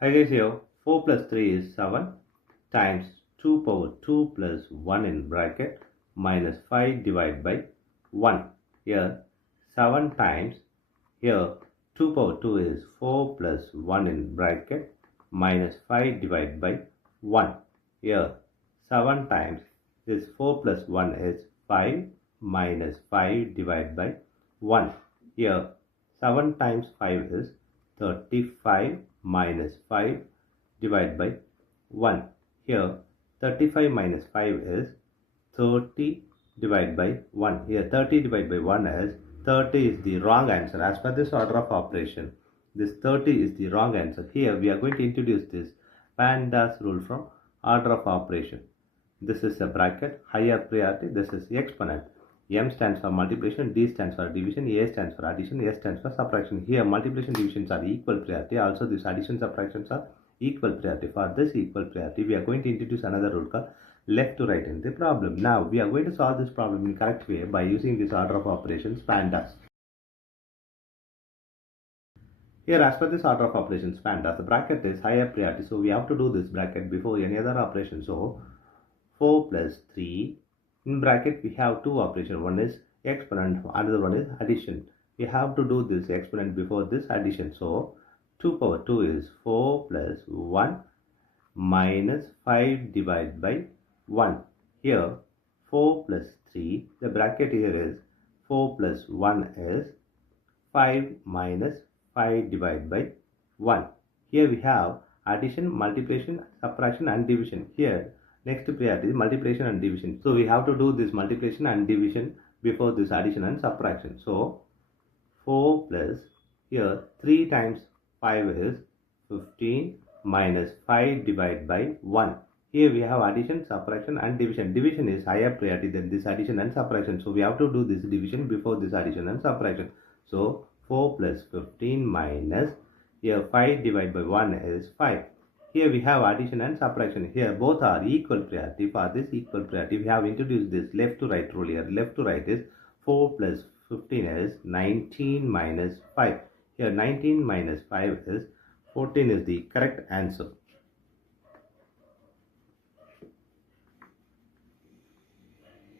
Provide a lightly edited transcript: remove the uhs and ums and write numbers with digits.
I guess here 4 plus 3 is 7 times 2 power 2 plus 1 in bracket minus 5 divided by 1. Here 7 times, here 2 power 2 is 4 plus 1 in bracket minus 5 divided by 1. Here 7 times this 4 plus 1 is 5 minus 5 divided by 1. Here 7 times 5 is 35 minus 5 divided by 1. Here 35 minus 5 is 30 divided by 1. Here 30 divided by 1 is 30 is the wrong answer. As per this order of operation, this 30 is the wrong answer. Here we are going to introduce this PEMDAS rule from order of operation. This is a bracket, higher priority. This is exponent. M stands for multiplication, D stands for division, A stands for addition, S stands for subtraction. Here multiplication divisions are equal priority. Also these addition subtractions are equal priority. For this equal priority, we are going to introduce another rule called left to right in the problem. Now we are going to solve this problem in correct way by using this order of operations PEMDAS. Here as per this order of operations PEMDAS, the bracket is higher priority. So we have to do this bracket before any other operation. So 4 plus 3. In bracket we have two operations. One is exponent, another one is addition. We have to do this exponent before this addition. So 2 power 2 is 4 plus 1 minus 5 divided by 1. Here 4 plus 3. The bracket here is 4 plus 1 is 5 minus 5 divided by 1. Here we have addition, multiplication, subtraction and division. Here next priority is multiplication and division. So we have to do this multiplication and division before this addition and subtraction. So 4 plus, here 3 times 5 is 15 minus 5 divided by 1. Here we have addition, subtraction and division. Division is higher priority than this addition and subtraction. So we have to do this division before this addition and subtraction. So 4 plus 15 minus, here 5 divided by 1 is 5. Here we have addition and subtraction. Here both are equal priority. For this equal priority, we have introduced this left to right rule here. Left to right is 4 plus 15 is 19 minus 5. Here 19 minus 5 is 14 is the correct answer.